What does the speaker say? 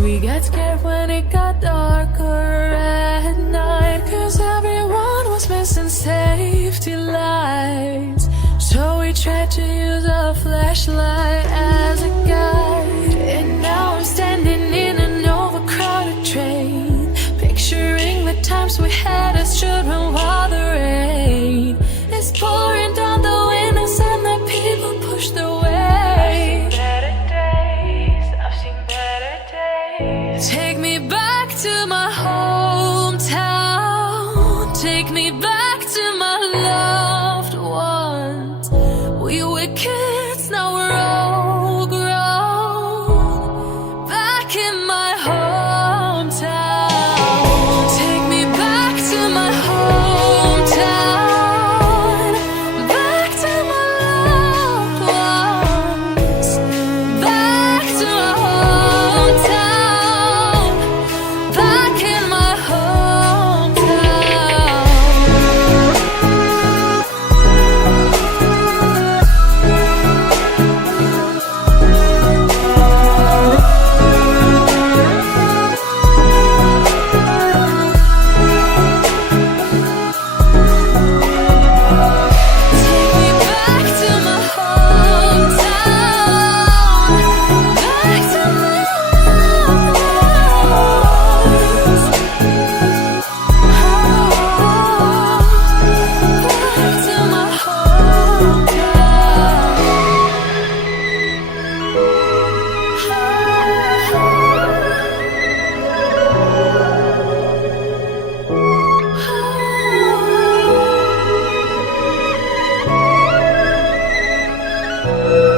We got scared when it got darker at night, 'cause everyone was missing safety lights. So we tried to use a flashlight as a guide. And now I'm standing in an overcrowded train, picturing the times we had as children while the rain is pouring down the windows and the people push their way. Take me back to my hometown. Take me back to my loved ones. We were kids, now we're all grown. Back in my hometown. Take me back to my hometown. Back to my loved ones. Back to my hometown. Música